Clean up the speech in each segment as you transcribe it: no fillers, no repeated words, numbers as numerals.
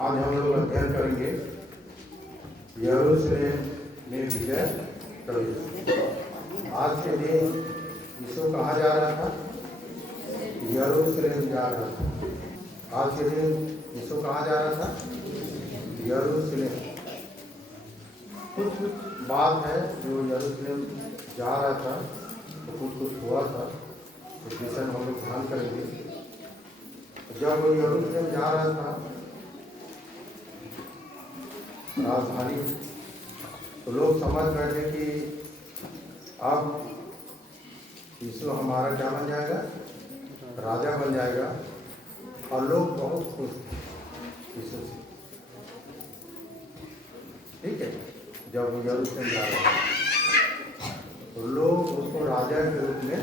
आज हम लोग अध्ययन करेंगे यरूशलेम में विजय प्रवेश। आज के दिन यीशु कहाँ जा रहा था? यरूशलेम जा रहा था। आज के दिन यीशु कहाँ जा रहा था? यरूशलेम। कुछ बात है जो यरूशलेम जा रहा था तो कुछ हुआ था, इस विषय में हम लोग ध्यान करेंगे। जब वो यरूशलेम जा रहा था राजधानी, तो लोग समझ गए थे कि अब यीशु हमारा क्या बन जाएगा? राजा बन जाएगा। और लोग बहुत खुश थे यीशु से। ठीक है, जब वो यरूशलेम जा रहा था तो लोग उसको राजा के रूप में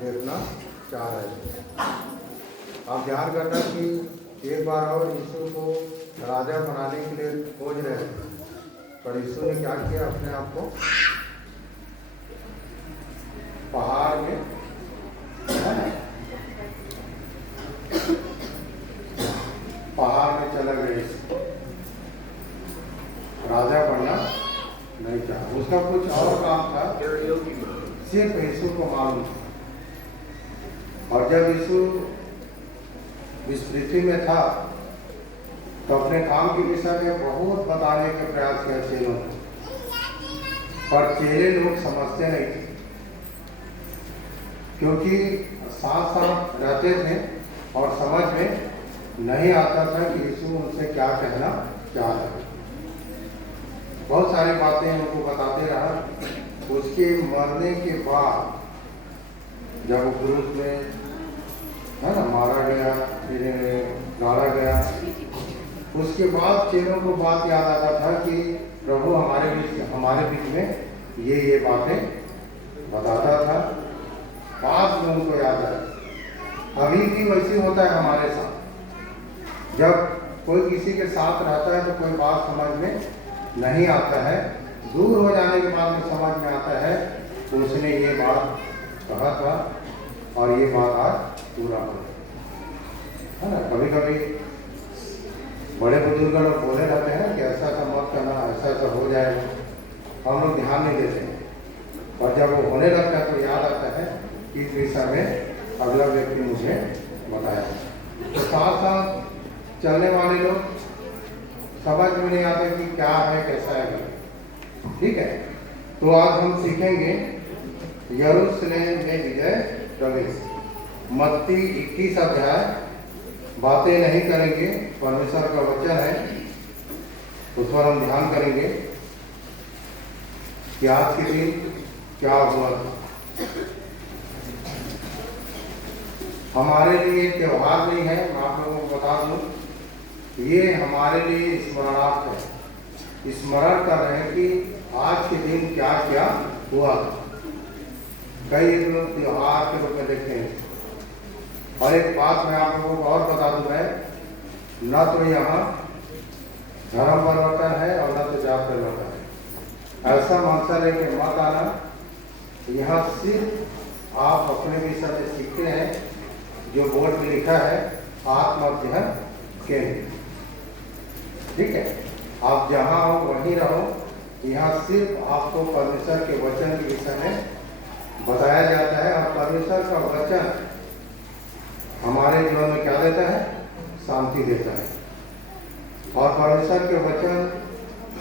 देखना चाह रहे थे। आप ध्यान करना कि एक बार और यीशु को राजा बनाने के लिए खोज रहे थे, पर यीशु ने क्या किया? अपने आप को पहाड़ में चला गया। राजा बनना नहीं चाहा, उसका कुछ और काम था, सिर्फ यीशु को मालूम था। और जब यीशु इस पृथ्वी में था तो अपने काम के विषय में बहुत बताने के प्रयास किया चेलों ने, पर चेले लोग समझते नहीं थे, क्योंकि साथ साथ रहते थे और समझ में नहीं आता था कि यीशु उनसे क्या कहना चाह रहा है। बहुत सारी बातें उनको बताते रहा। उसके मरने के बाद जब वो क्रूस में है ना मारा गया, फिर गाड़ा गया, उसके बाद चेलों को बात याद आता था कि प्रभु हमारे बीच में ये बातें बताता था। बाद में उनको याद आया। अभी भी वैसे होता है हमारे साथ। जब कोई किसी के साथ रहता है तो कोई बात समझ में नहीं आता है, दूर हो जाने के बाद में समझ में आता है तो उसने ये बात कहा था और ये बात आज पूरा हो है ना। कभी कभी बड़े बुजुर्ग लोग बोले रहते हैं कि ऐसा ऐसा मत करना, ऐसा ऐसा हो जाएगा, हम लोग ध्यान नहीं देते हैं। और जब वो होने लगता है तो याद आता है कि इस विषय में अगला व्यक्ति मुझे बताया। तो साथ साथ चलने वाले लोग समझ में नहीं आते कि क्या है, कैसा है। ठीक है, तो आज हम सीखेंगे यरूशलेम में विजय प्रवेश। मत्ती 21 अध्याय। बातें नहीं करेंगे, परमेश्वर का वचन है, उस पर हम ध्यान करेंगे कि आज के दिन क्या हुआ। हमारे लिए त्योहार नहीं है, मैं आप लोगों को बता दूं, ये हमारे लिए स्मरणार्थ है। स्मरण कर रहे हैं कि आज के दिन क्या क्या हुआ। कई लोग त्योहार के रूप में देखते हैं। और एक बात मैं आप लोगों को और बता दूं, मैं न तो यहाँ धर्म परिवर्तन है और न तो जात परिवर्तन है। ऐसा मंशा लेके मत आना। यहाँ सिर्फ आप अपने विषय में सीखते हैं जो बोर्ड में लिखा है, आत्मध्ययन केंद्र। ठीक है, आप जहाँ हो वहीं रहो। यहाँ सिर्फ आपको परमेश्वर के वचन के विषय में बताया जाता है। और परमेश्वर का वचन हमारे जीवन में क्या देता है? शांति देता है। और परमेश्वर के वचन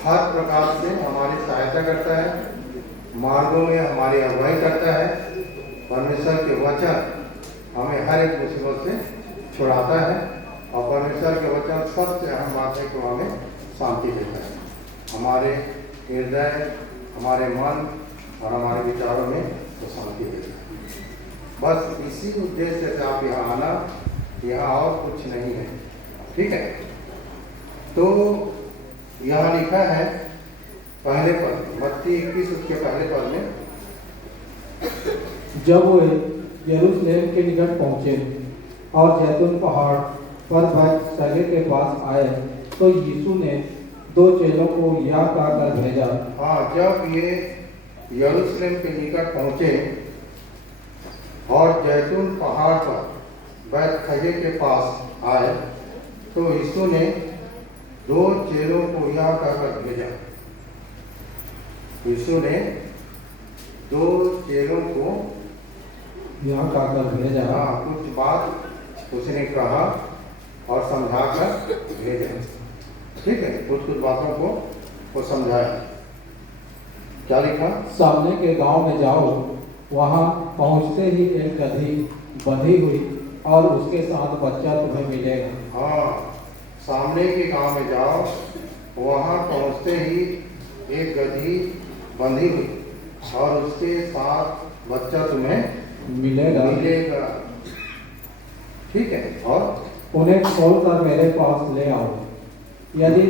हर प्रकार से हमारी सहायता करता है, मार्गों में हमारी अगुवाई करता है। परमेश्वर के वचन हमें हर एक मुसीबत से छुड़ाता है। और परमेश्वर के वचन सबसे अहम बात है कि हमें शांति देता है। हमारे हृदय, हमारे मन और हमारे विचारों में तो शांति देता है। बस इसी उद्देश्य से आप यहाँ आना, यहाँ और कुछ नहीं है। ठीक है, तो यहाँ लिखा है पहले पद, मत्ती 21 उसके पहले पद में, जब वो यरूशलेम के निकट पहुंचे और जैतून पहाड़ पर बैतसैदा के पास आए तो यीशु ने 2 चेलों को यह कहकर भेजा। हाँ, जब ये यरूशलेम के निकट पहुंचे और जैतून पहाड़ पर बैतसैदा के पास आए तो यीशु ने दो चेलों को यह कहकर भेजा। यीशु ने दो चेलों को यह कहकर भेजा। कुछ बात उसने कहा और समझाकर भेजा। ठीक है, कुछ कुछ बातों को वो समझाया। क्या लिखा? सामने के गांव में जाओ, वहां पहुंचते ही एक गधी बंधी हुई और उसके साथ बच्चा तुम्हें मिलेगा। सामने के गांव में जाओ, वहां पहुंचते ही एक गधी बंधी हुई और उसके साथ बच्चा तुम्हें मिलेगा। ठीक है, और उन्हें खोलकर मेरे पास ले आओ। यदि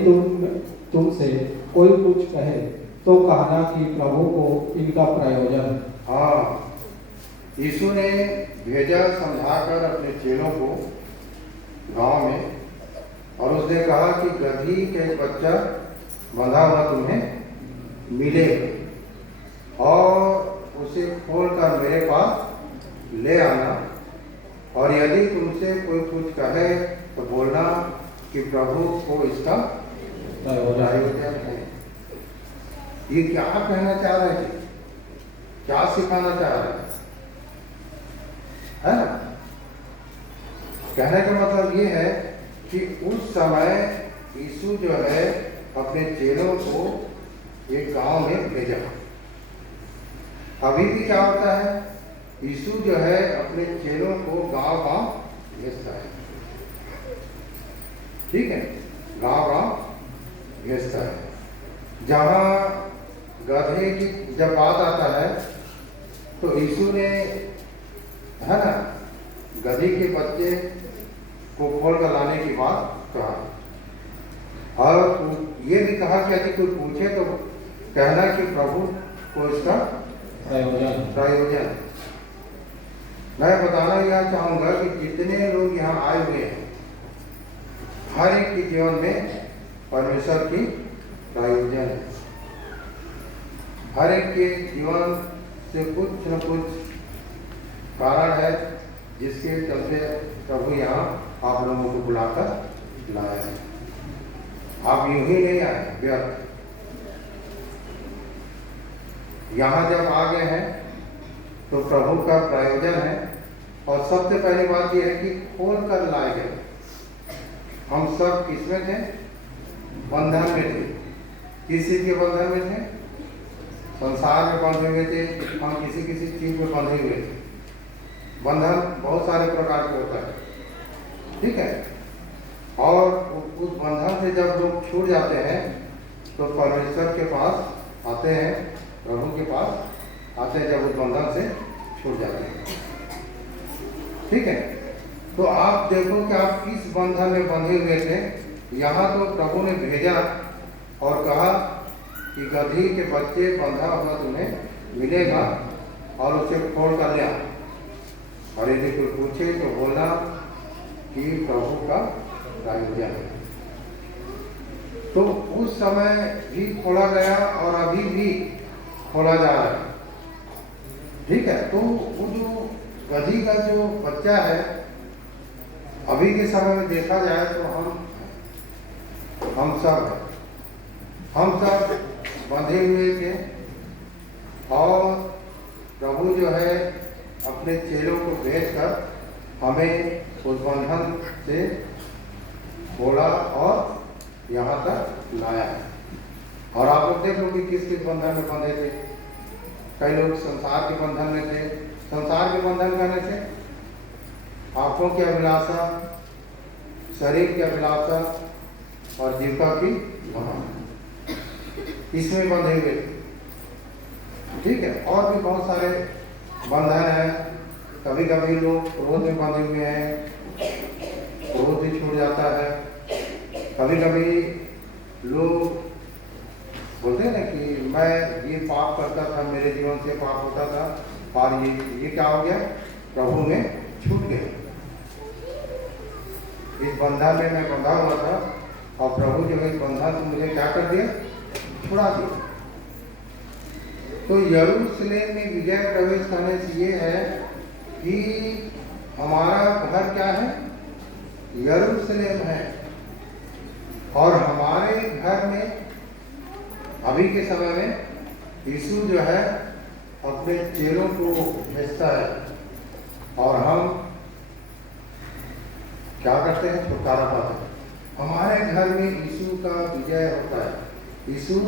तुमसे कोई कुछ कहे तो कहना कि प्रभु को इनका प्रयोजन। यीशु ने भेजा समझाकर अपने चेलों को गांव में, और उसने कहा कि गधी के एक बच्चा बंधा हुआ तुम्हें मिलेगा और उसे खोलकर मेरे पास ले आना। और यदि तुमसे कोई कुछ कहे तो बोलना कि प्रभु को इसका प्रयोजन है। ये क्या कहना चाह रहे हैं? क्या सिखाना चाह रहे हैं? है ना? कहने का मतलब ये है कि उस समय यीशु जो है अपने चेलों को एक गांव में भेजा। अभी भी क्या होता है? यीशु जो है अपने चेलों को गांव-गांव भेजता है। ठीक है, गांव-गांव भेजता है। जहां गधे की जब बात आता है तो यीशु ने, है ना, गधी के बच्चे को खोल कर लाने की बात कहा और ये भी कहा कि यदि कोई पूछे तो कहना कि प्रभु को इसका प्रयोजन। मैं बताना यह चाहूंगा कि जितने लोग यहाँ आए हुए हैं, हर एक के जीवन में परमेश्वर की प्रयोजन है। हर एक के जीवन से कुछ न कुछ कारण है जिसके चलते प्रभु यहाँ आप लोगों को बुलाकर लाया है। आप यूं ही नहीं आए व्यर्थ। यहाँ जब आ गए हैं तो प्रभु का प्रयोजन है। और सबसे पहली बात यह है कि खोल कर लाए गए। हम सब किसमें थे? बंधन में थे। किस चीज के बंधन में थे? संसार में बंधे हुए थे। हम किसी किसी चीज में बंधे हुए थे। बंधन बहुत सारे प्रकार के होता है। ठीक है, और उस बंधन से जब लोग छूट जाते हैं तो परमेश्वर के पास आते हैं, प्रभु के पास आते हैं जब उस बंधन से छूट जाते हैं। ठीक है, तो आप देखो कि आप किस बंधन में बंधे हुए थे। यहाँ तो प्रभु ने भेजा और कहा कि गधी के बच्चे बंधा हुआ तुम्हें मिलेगा और उसे खोल कर ले आओ। और यदि कोई पूछे तो बोलना कि प्रभु का प्रयोजन है। तो उस समय भी खोला गया और अभी भी खोला जा रहा है। ठीक है, तो वो जो गधी का जो बच्चा है, अभी के समय में देखा जाए तो हम सब बंधे हुए थे और प्रभु जो है अपने चेलों को भेजकर हमें उस बंधन से खोला और यहाँ तक लाया है। और आप लोग देख लो कि किस किस बंधन में बंधे थे। कई लोग संसार के बंधन में थे। संसार के बंधन कहने से आंखों की अभिलाषा, शरीर की अभिलाषा और जीविका की इसमें बंधे हुए थे। ठीक है, और भी बहुत सारे बंधन हैं। कभी कभी लोग क्रोध में बंधे हुए हैं, क्रोध भी छूट जाता है। कभी कभी लोग बोलते हैं ना कि मैं ये पाप करता था, मेरे जीवन से पाप होता था और ये क्या हो गया? प्रभु में छूट गया। इस बंधन में मैं बंधा हुआ था और प्रभु जो है इस बंधन से मुझे क्या कर दिया? छुड़ा दिया। तो यरूशलेम में विजय प्रवेश करने से ये है कि हमारा घर क्या है? यरूशलेम है। और हमारे घर में अभी के समय में यीशु जो है अपने चेलों को भेजता है और हम क्या करते हैं, छुटकारा पाते हैं। हमारे घर में यीशु का विजय होता है, यीशु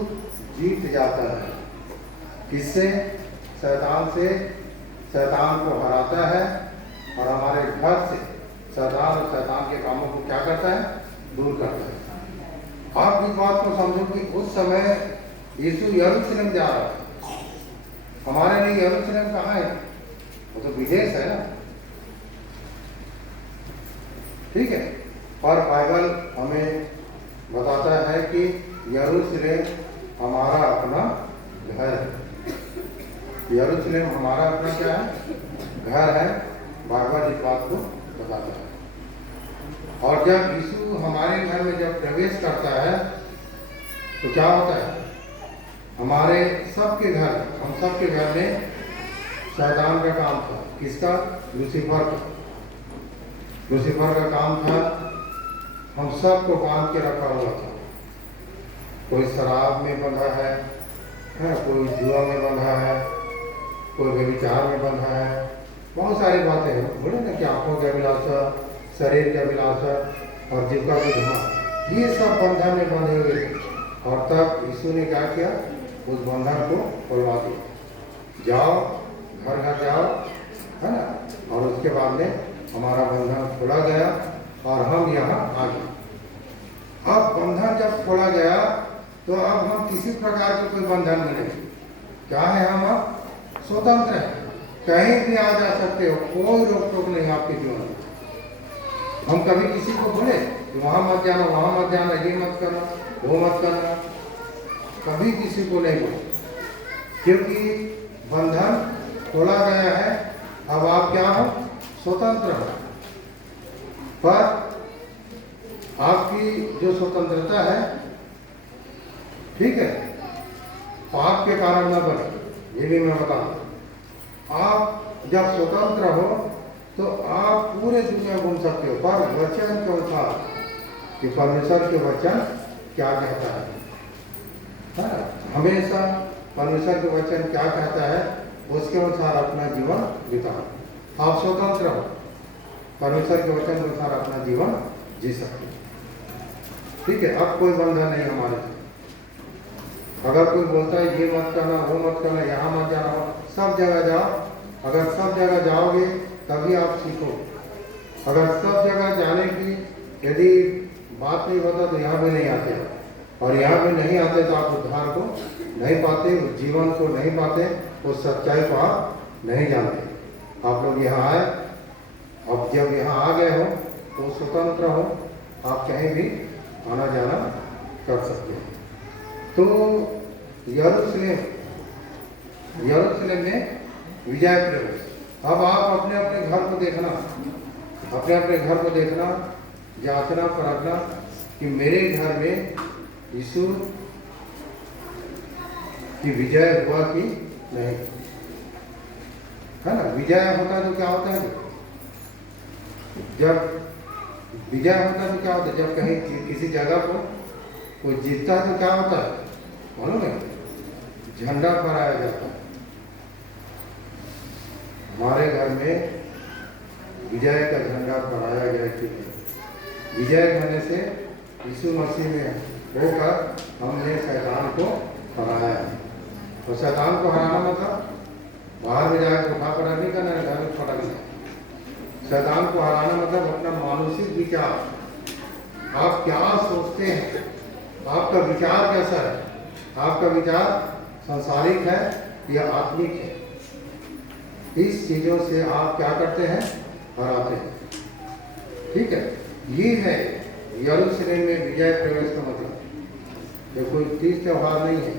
जीत जाता है। किससे? शैतान से। शैतान को हराता है और हमारे घर से शैतान और शैतान के कामों को क्या करता है, दूर करता है। आप इस बात को समझो कि उस समय यीशु यरूशलेम जा रहा था। हमारे लिए यरूशलेम कहाँ है? वो तो विदेश है ना, ठीक है। और बाइबल हमें बताता है कि यरूशलेम हमारा अपना घर है। यरूशलेम हमारा अपना क्या है? घर है। बाइबल इस बात को बताता है। और जब यीशु हमारे घर में जब प्रवेश करता है तो क्या होता है? हमारे सबके घर, हम सबके घर में शैतान का काम था। किसका? लूसीफर का। लूसीफर का काम था, हम सबको बांध के रखा हुआ था। कोई शराब में बंधा है, कोई जुआ में बंधा है, कोई व्यभिचार में बंधा है, बहुत सारी बातें हैं। बोले ना कि आंखों का अभिलाषा, शरीर का अभिलाषा और जीविका की धुआं, ये सब बंधन में बंधे हुए थे। और तब यीशु ने क्या किया? उस बंधन को खुलवा दिया। जाओ, घर घर जाओ, है ना। और उसके बाद में हमारा बंधन खोला गया और हम यहाँ आ गए। अब बंधन जब खोला गया तो अब हम किसी प्रकार के कोई बंधन में नहीं। क्या है? हम अब स्वतंत्र हैं, कहीं भी आ जा सकते हो, कोई रोक टोक नहीं आपके जीवन में। हम कभी किसी को बोले कि वहाँ मत जाना, वहाँ मत जाना, ये मत करना, वो मत करना, कभी किसी को नहीं बोले, क्योंकि बंधन खोला गया है। अब आप क्या हो? स्वतंत्र हो। पर आपकी जो स्वतंत्रता है, ठीक है, पाप के कारण न बने, ये भी मैं बताऊं। आप जब स्वतंत्र हो तो आप पूरे दुनिया घूम सकते हो, पर वचन के अनुसार कि परमेश्वर के वचन क्या कहता है। हमेशा परमेश्वर के वचन क्या कहता है उसके अनुसार अपना जीवन बिताओ। आप स्वतंत्र हो, परमेश्वर के वचन के अनुसार अपना जीवन जी सकते हो, ठीक है। अब कोई बंधन नहीं हमारे से। अगर कोई बोलता है ये मत करना, वो मत करना, यहाँ मत जाना, सब जगह जाओ। अगर सब जगह जाओगे तभी आप सीखो। अगर सब जगह जाने की यदि बात नहीं होता तो यहाँ भी नहीं आते, और यहाँ भी नहीं आते तो आप उद्धार को नहीं पाते, उस जीवन को नहीं पाते, उस सच्चाई को आप नहीं जानते। आप लोग यहाँ आए, अब जब यहाँ आ गए हो तो स्वतंत्र हो, आप कहीं भी आना जाना कर सकते हैं। तो यरूशलेम में विजय प्रवेश। अब आप अपने अपने घर को देखना, अपने अपने घर को देखना, जांचना परखना कि मेरे घर में यीशु की विजय हुआ कि नहीं, है ना। विजय होता है तो क्या होता है? जब विजय होता है तो क्या होता है? जब कहीं किसी जगह को कोई जीतता है तो क्या होता है मालूम है? झंडा फहराया जाता है। हमारे घर में विजय का झंडा फहराया गया कि विजय होने से यीशु मसीह में होकर हमने शैतान को हराया है। तो शैतान को हराना मतलब बाहर में जाकर उठा पड़ा नहीं करना, घर में फटक नहीं। शैतान को हराना मतलब अपना मानसिक विचार, आप क्या सोचते हैं, आपका विचार कैसा है, आपका विचार सांसारिक है या आत्मिक है, इस चीजों से आप क्या करते हैं? हराते हैं, ठीक है। ये है यरूशलेम में विजय प्रवेश का मतलब। ये कोई तीज त्योहार नहीं है,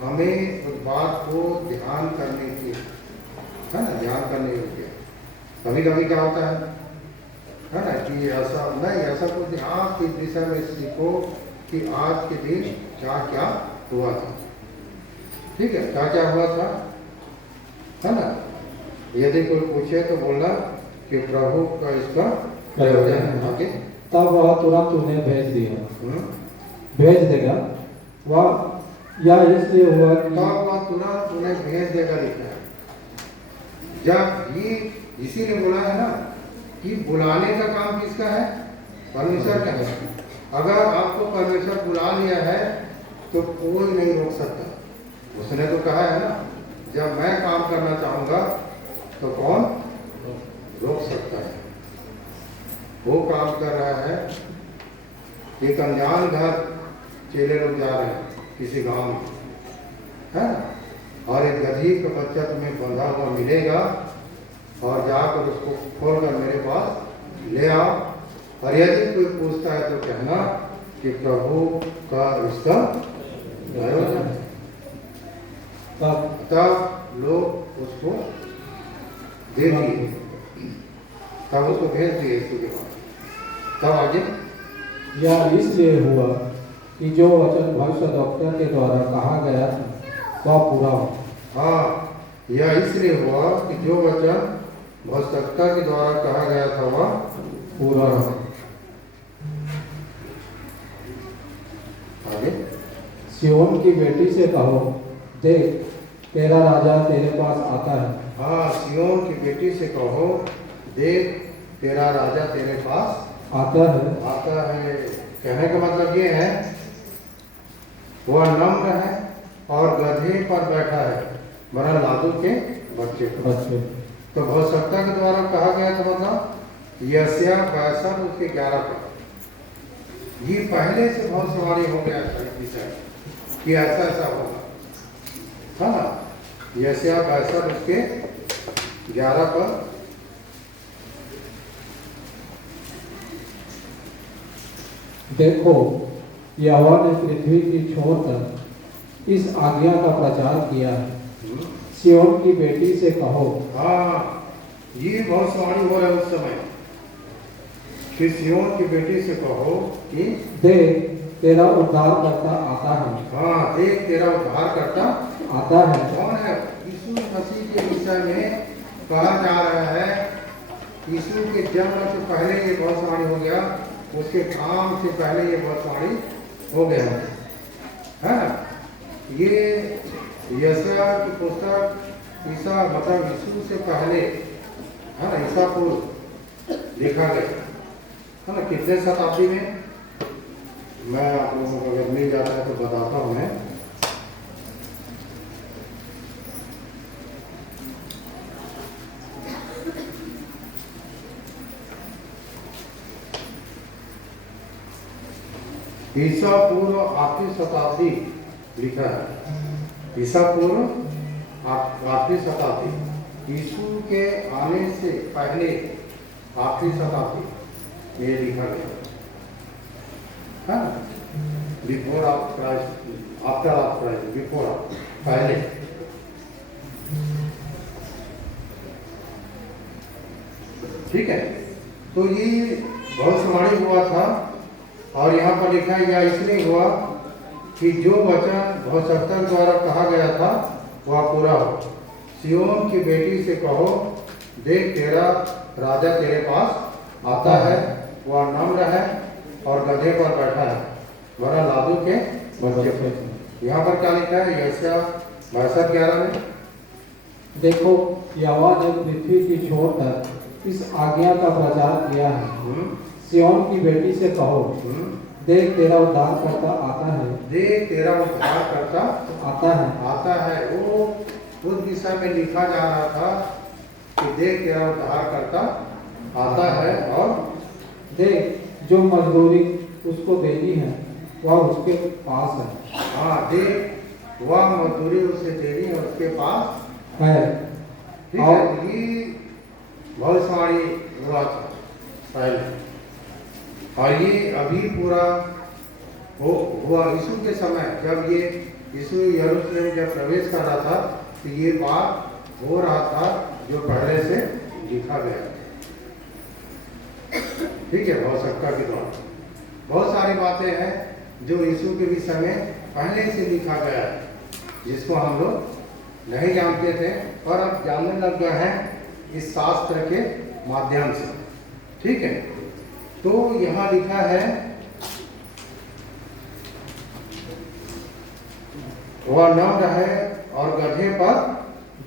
हमें उस बात को ध्यान करने की, है ना, ध्यान करने योग्य। कभी कभी क्या होता है ना, कि ऐसा नहीं, ऐसा कुछ आप इस दिशा में सीखो कि आज के दिन क्या क्या हुआ था, ठीक है, क्या क्या हुआ था, है ना। यदि कोई पूछे तो बोलना कि प्रभु का इसका प्रयोजन है। तब वह तुरंत उन्हें भेज दिया। भेज देगा। वह यह इसलिए हुआ कि तो वह तुरंत उन्हें भेज देगा लिखा है। जब ये इसीलिए बोला है ना कि बुलाने का काम किसका है? परमेश्वर का है। अगर आपको परमेश्वर बुला लिया है तो कोई नहीं रोक सकता। उसने तो कहा है ना, जब मैं काम करना चाहूंगा तो कौन रोक सकता है? वो काम कर रहा है। एक अनजान घर चेले लोग जा रहे हैं किसी गांव में, है ना? और एक गधी का बच्चा तुम्हें बंधा हुआ मिलेगा और जाकर उसको खोलकर मेरे पास ले आओ। और यदि कोई पूछता है तो कहना कि प्रभु का इसका प्रयोजन है। तब लोग उसको दे दिए, तब उसको भेज दिए यीशु के पास। तब आगे यह इसलिए हुआ कि जो वचन भविष्यद्वक्ता के द्वारा कहा गया था वह पूरा हो। हाँ, यह इसलिए हुआ कि जो वचन भविष्यद्वक्ता के द्वारा कहा गया था वह पूरा हो। आगे सिय्योन की बेटी से कहो, देख तेरा राजा तेरे पास आता है। हाँ, सिय्योन की बेटी से कहो, देख तेरा राजा तेरे पास आता है। आता है। कहने का मतलब ये है वह नम्र है और गधे पर बैठा है, मरा लादू के बच्चे पर। बच्चे तो भविष्यद्वक्ता के द्वारा कहा गया था, मतलब यशायाह 62 उसके 11 पर ये पहले से भविष्यवाणी हो गया था इस विषय कि ऐसा ऐसा होगा, था ना? यशायाह 62 उसके 11 पर देखो यहोवा ने पृथ्वी की छोर तक इस आज्ञा का प्रचार किया है, सिय्योन की बेटी से कहो। हाँ, ये भविष्यवाणी हो रहा है उस समय कि सिय्योन की बेटी से कहो कि देख तेरा उद्धारकर्ता आता है। हाँ, देख तेरा उद्धारकर्ता आता है। कौन है? यीशु मसीह के विषय में कहा जा रहा है। यीशु के जन्म से पहले ये भविष्यवाणी हो गया, उसके काम से पहले ये भविष्यवाणी हो गया है ना? ये यशायाह की पुस्तक ईसा मतलब यीशु से पहले है ना, ईसा पूर्व लिखा गया है ना। कितने शताब्दी में? मैं आप लोगों को अगर मिल जाता है तो बताता हूँ मैं। ईसा पूर्व 8वीं शताब्दी लिखा है। ईसा पूर्व 8वीं शताब्दी, यीशु के आने से पहले 8वीं शताब्दी ये लिखा गया है। Before of Christ, after of Christ, before of, पहले। ठीक है, तो ये भविष्यवाणी हुआ था और यहाँ पर लिखा है यह इसलिए हुआ कि जो वचन भविष्यद्वक्ता द्वारा कहा गया था वह पूरा हो। सिय्योन की बेटी से कहो, देख तेरा राजा तेरे पास आता है, वह नम्र है और गधे पर बैठा है, वरन लादू के बच्चे पर। यहाँ पर क्या लिखा है? यशायाह 62:11 में देखो यहोवा ने पृथ्वी की छोर तक इस आज्ञा का प्रचार किया है, सिय्योन की बेटी से कहो, देख तेरा उद्धारकर्ता आता है। देख तेरा उद्धारकर्ता आता है। वो उस दिशा में लिखा जा रहा था कि देख तेरा उद्धारकर्ता आता है और देख जो मजदूरी उसको देनी है वह उसके पास है। हाँ, देख वह मजदूरी उसे देनी है उसके पास है। ठीक है, ये भविष्यवाणी हुआ था पहले और ये अभी पूरा हुआ यीशु के समय। जब ये यीशु यरूशलेम जब प्रवेश कर रहा था तो ये बात हो रहा था जो पहले से लिखा गया। ठीक है, भविष्यद्वक्ता के द्वारा बहुत सारी बातें हैं जो यीशु के विषय में पहले से लिखा गया है, जिसको हम लोग नहीं जानते थे और अब जानने लग गए हैं इस शास्त्र के माध्यम से। ठीक है, तो यहाँ लिखा है वह नम्र है और गधे पर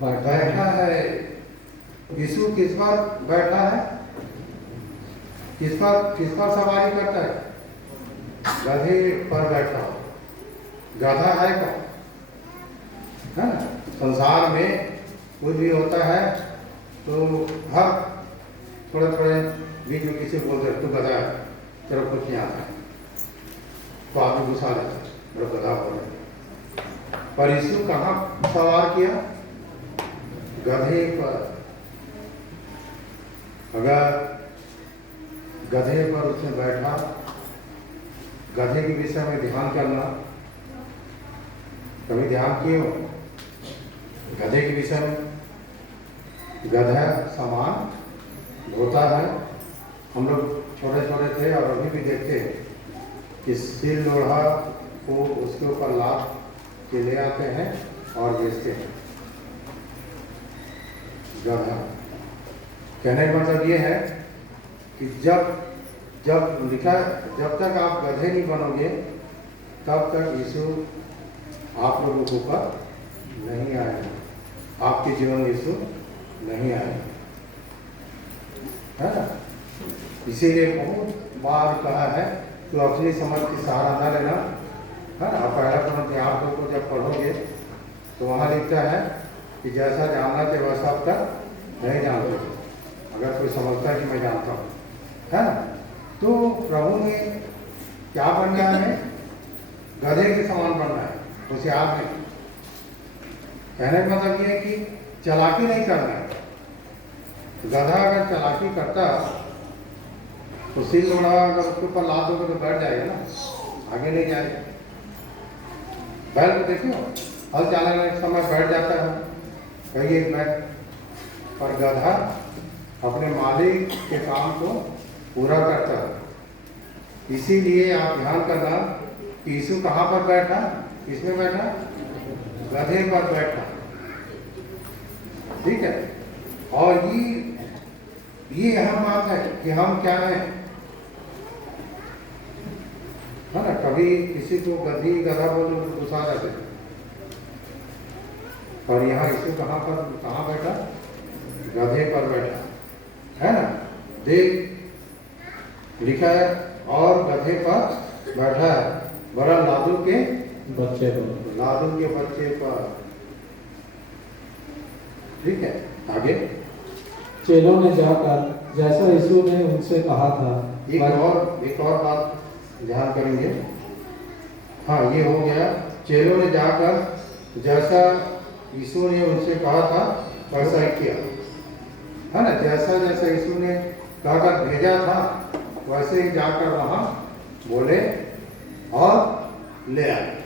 बैठा है। यीशु किस पर बैठा है? किस पर सवारी करता है? गधे पर बैठा हो। गधा है कौन? है ना? संसार में कुछ भी होता है तो हर थोड़े थोड़े बीच में किसी को बोलते तू गधा है, तेरा कुछ नहीं आता है, तो आदमी गुस्सा लेता है, मेरा गधा बोल रहे। पर यीशु कहाँ सवार किया? गधे पर। अगर गधे पर उसने बैठा, गधे के विषय में ध्यान करना, कभी ध्यान किए हो गधे के विषय में? गधा सामान ढोता है। हम लोग छोटे छोटे थे और अभी भी देखते हैं कि सिर लोढ़ा को उसके ऊपर लाद के ले आते हैं और बेचते हैं। गधा कहने का मतलब ये है कि जब लिखा, जब तक आप गधे नहीं बनोगे तब तक यीशु आप लोगों के ऊपर नहीं आएगा, आपके जीवन में यीशु नहीं आएगा, है ना? इसीलिए बहुत बार कहा है कि अपनी समझ की सहारा न लेना, है ना? पहला पढ़ते आप लोग को जब पढ़ोगे तो वहाँ लिखता है कि जैसा जानना चाहिए वैसा अब तक नहीं जानते। अगर कोई समझता है कि मैं जानता हूँ, है ना? तो प्रभु ने क्या बनना है? गधे के समान बनना है, होशियार नहीं। कहने का मतलब ये है कि चालाकी नहीं करना है। गधा अगर चालाकी करता तो सिर लोड़ा अगर उसके ऊपर लाद दोगे तो बैठ जाएगा ना, आगे नहीं जाएगा। बैल को देखिए, हल चलाने के समय बैठ जाता है, कहिए बैठ। पर गधा अपने मालिक के काम को पूरा करता है। इसीलिए आप ध्यान करना कि यीशु कहाँ पर बैठा? किसमें बैठा? गधे पर बैठा। ठीक है? और ये अहम बात है कि हम क्या हैं, है ना? कभी किसी को गधी गधा बोलो तो गुस्सा आ जाते हैं, और यहाँ यीशु कहाँ बैठा? गधे पर बैठा, है ना? देख लिखा है और गधे पर बैठा है, बड़ा लादू के बच्चे पर। ठीक है, आगे। चेलों ने जाकर जैसा यीशु ने उनसे कहा था। एक और बात ध्यान करेंगे। हाँ, ये हो गया। चेलों ने जाकर जैसा यीशु ने उनसे कहा था वैसा ही किया, है ना? जैसा यीशु ने कहकर भेजा था वैसे ही जाकर वहाँ बोले और ले आए।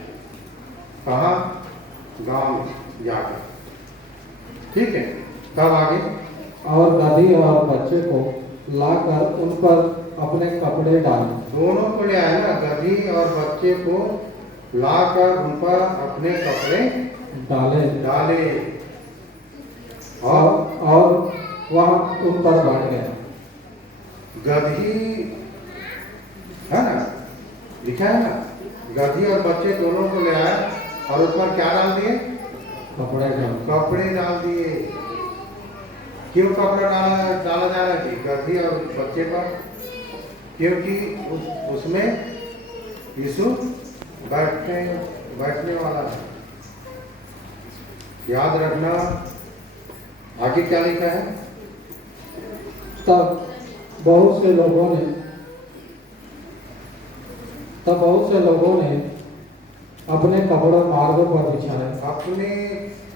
कहाँ? गांव में जाकर। ठीक है, तब आगे। और गधी और बच्चे को लाकर उन पर अपने कपड़े डाले। दोनों को ले आए ना, गधी और बच्चे को लाकर उन पर अपने कपड़े डाले और वह उन पर बैठ गया। गधी, है ना? लिखा है ना, गधी और बच्चे दोनों को ले आए और उस पर क्या डाल दिए? कपड़े डाल दिए। क्यों कपड़ा डाला जा रहा है? गधी और बच्चे पर, क्योंकि उसमें यीशु बैठने वाला है। याद रखना, आगे क्या लिखा है? तब बहुत से लोगों ने अपने कपड़े मार्ग पर बिछाए। अपने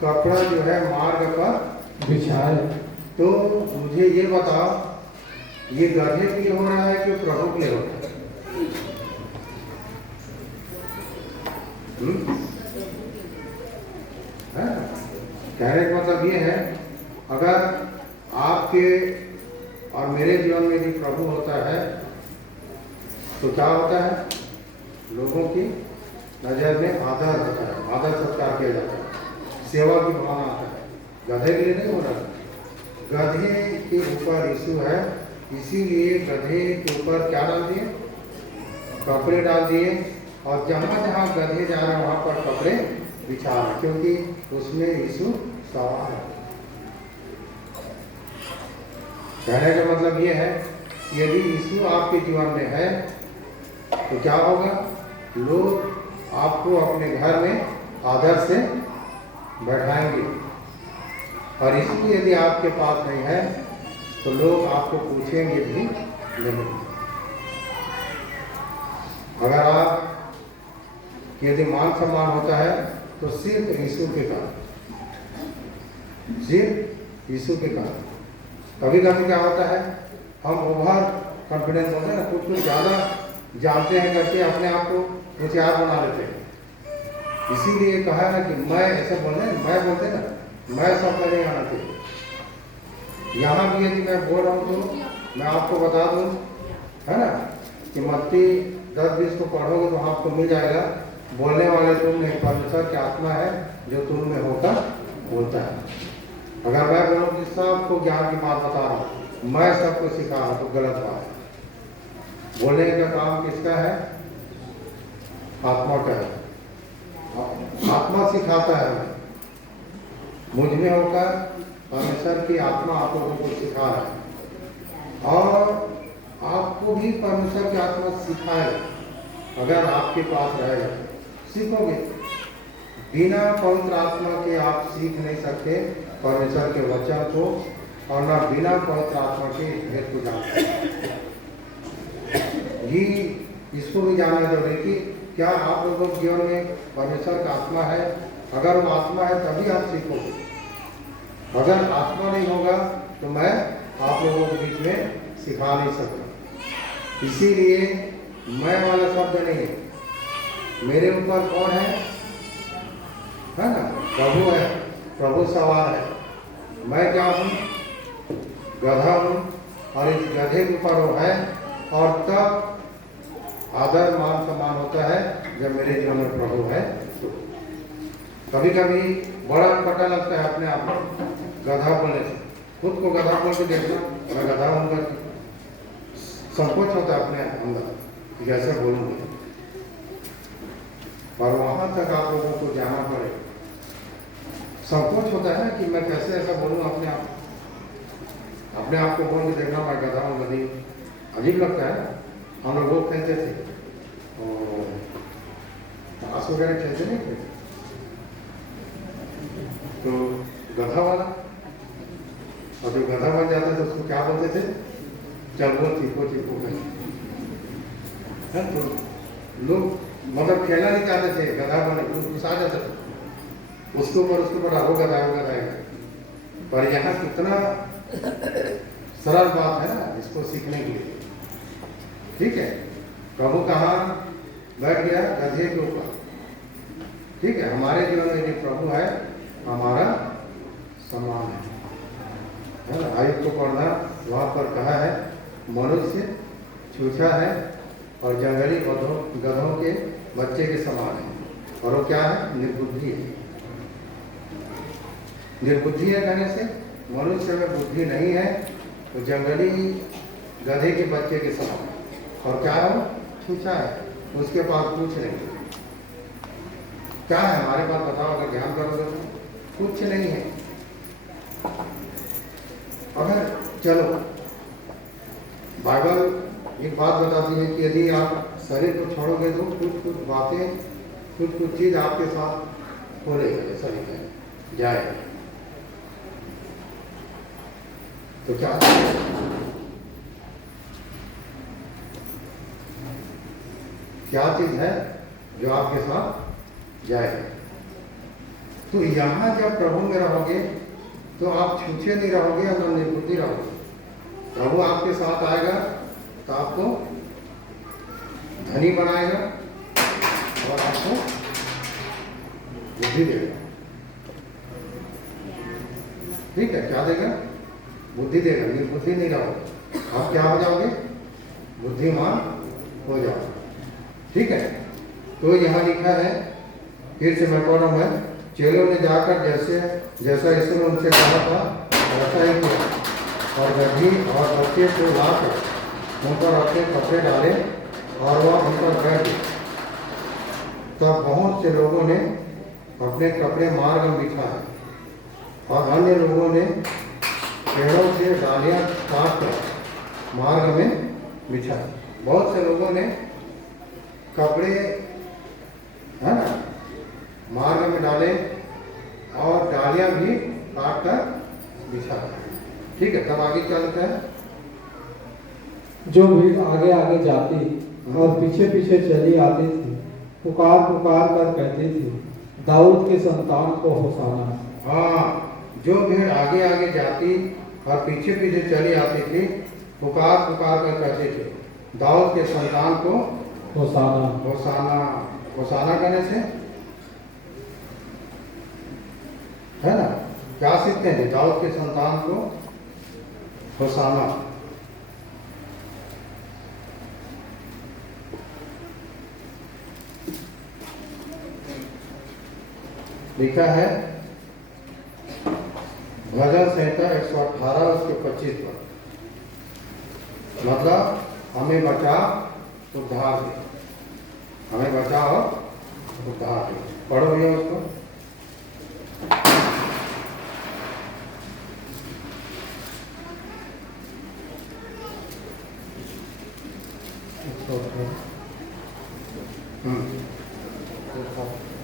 कपड़ा जो है मार्ग पर बिछाए। तो मुझे ये बताओ, ये गधे के लिए हो रहा है कि प्रभु के लिए हो रहा है? कहने का मतलब ये है, अगर आपके और मेरे जीवन में भी प्रभु होता है तो क्या होता है? लोगों की नजर में आदर होता है, आदर सत्कार किया जाता है, सेवा की भावना आता है। गधे के लिए नहीं हो रहा। गधे के ऊपर यीशु है, इसीलिए गधे के ऊपर क्या डाल दिए? कपड़े डाल दिए। और जहाँ जहाँ गधे जा रहे हैं वहाँ पर कपड़े विचार है, क्योंकि उसमें यीशु सवार है। कहने का मतलब ये है, यदि यीशु आपके जीवन में है तो क्या होगा, लोग आपको अपने घर में आदर से बैठाएंगे, और यीशु यदि आपके पास नहीं है तो लोग आपको पूछेंगे भी नहीं। अगर आप यदि मान सम्मान होता है तो सिर्फ यीशु के कारण, सिर्फ यीशु के कारण। कभी कभी क्या होता है, हम ओवर कॉन्फिडेंस होते हैं ना, कुछ ज़्यादा जानते हैं करके अपने आप को होशियार बना लेते हैं। इसीलिए कहा ना कि मैं ऐसा बोलना, मैं बोलते ना, मैं सब नहीं आना चाहिए। यहाँ भी यदि मैं बोल रहा हूँ तो मैं आपको बता दूँ, है ना, कि मत्ती 10-20 को पढ़ोगे तो आपको मिल जाएगा, बोलने वाले तुम नहीं, परमेश्वर की आत्मा है जो तुम में होकर बोलता है। अगर मैं बोलूँ कि सबको ज्ञान की बात बता रहा हूँ, मैं सबको सिखा रहा हूँ, तो गलत बात है। बोलने का काम किसका है? आत्मा का है। आत्मा सिखाता है हमें, मुझ में होकर परमेश्वर की आत्मा आप लोगों को सिखा रहा है, और आपको भी परमेश्वर की आत्मा सिखाएगा। अगर आपके पास रहेगा सीखोगे। बिना पवित्र आत्मा के आप सीख नहीं सकते परमेश्वर के वचन को, और ना बिना पवित्र आत्मा के भेद को जान सकते। ये इसको भी जानना जरूरी कि क्या आप लोगों के जीवन में परमेश्वर का आत्मा है। अगर वो आत्मा है तभी आप सीखोगे, अगर आत्मा नहीं होगा तो मैं आप लोगों के बीच में सिखा नहीं सकता। इसीलिए मैं वाला शब्द नहीं है, मेरे ऊपर कौन है ना, प्रभु है, प्रभु सवार है। मैं क्या हूँ? गधा हूँ, और इस गधे के ऊपर वो है, और तब आदर मान सम्मान होता है जब मेरे जीवन में प्रभु है। तो कभी कभी बड़ा पता लगता है अपने आप को गधा बोलने से, खुद को गधा बोल के देखना, मैं गधा हूँ करके संकोच होता है अपने अंदर, जैसे बोलूँगी। और वहाँ तक आप लोगों को जाना पड़ेगा। संकोच होता है कि मैं कैसे ऐसा बोलूँ अपने आप को बोल के देखना मैं गधा हूँ, गधी, अजीब लगता है। हम लोग वो खेलते थे, और ताश वगैरह खेलते नहीं थे, तो गधा वाला, और जो गधा बन जाता है तो उसको क्या बोलते थे? चल वो चीपो चीपो है। तो लोग मतलब खेलना नहीं चाहते थे, गधा बने घुसा जाता था उसके ऊपर वो गधा है। पर यहाँ कितना सरल बात है ना इसको सीखने के लिए। ठीक है, प्रभु कहाँ बैठ गया? गधे के ऊपर। ठीक है, हमारे जीवन में जो प्रभु है हमारा समान है ना। आयुक्त को पढ़ना, वहाँ पर कहा है मनुष्य छूछा है और जंगली गधों के बच्चे के समान है, और वो क्या है? निर्बुद्धि है। निर्बुद्धि है कहने से मनुष्य में बुद्धि नहीं है, तो जंगली गधे के बच्चे के समान है। और क्या है? छूछा है, उसके पास कुछ नहीं। क्या है हमारे पास? बताओ, अगर ध्यान करोगे तो कुछ नहीं है। अगर चलो बाइबल एक बात बताती है कि यदि आप शरीर को छोड़ोगे तो कुछ बातें, कुछ चीज आपके साथ हो रही है, शरीर जाएगा। तो क्या चीज है जो आपके साथ जाएगा? तो यहाँ जब प्रभु में रहोगे तो आप छूछे नहीं रहोगे और न निर्बुद्धि रहोगे। प्रभु आपके साथ आएगा तो आपको धनी बनाएगा और आपको बुद्धि देगा। ठीक है, क्या देगा? बुद्धि देगा। निर्बुद्धि नहीं रहोगे, आप क्या हो जाओगे? बुद्धिमान हो जाओगे। ठीक है, तो यहाँ लिखा है, फिर से मैं पढ़ रहा हूँ, चेलों ने जाकर जैसा यीशु ने उनसे कहा था वैसा ही किया, और गधी और बच्चे को लाकर उन पर अपने कपड़े डाले और वह उन पर बैठ गए। तब बहुत से लोगों ने अपने कपड़े मार्ग में बिछाए और अन्य लोगों ने पेड़ों से डालियां काट कर मार्ग में बिछाए। बहुत से लोगों ने कपड़े है ना मार्ग में डाले और डालियां भी काट कर बिछाए। ठीक है, तब आगे क्या लिखा है? जो भीड़ आगे आगे जाती और पीछे पीछे चली आती थी, पुकार पुकार कर कहती थी, दाऊद के संतान को होसाना। हाँ, जो भीड़ आगे आगे जाती और पीछे पीछे चली आती थी, पुकार पुकार कर कहते थे, दाऊद के संतान को होसाना। होसाना। होसाना कहने से है ना क्या सीखते हैं? दाऊद के संतान को होसाना। लिखा है भजन संहिता 118 उसके 25 पर, मतलब हमें बचा उद्धार दे, हमें बचा और उद्धार दे। पढ़ो भैया उसको।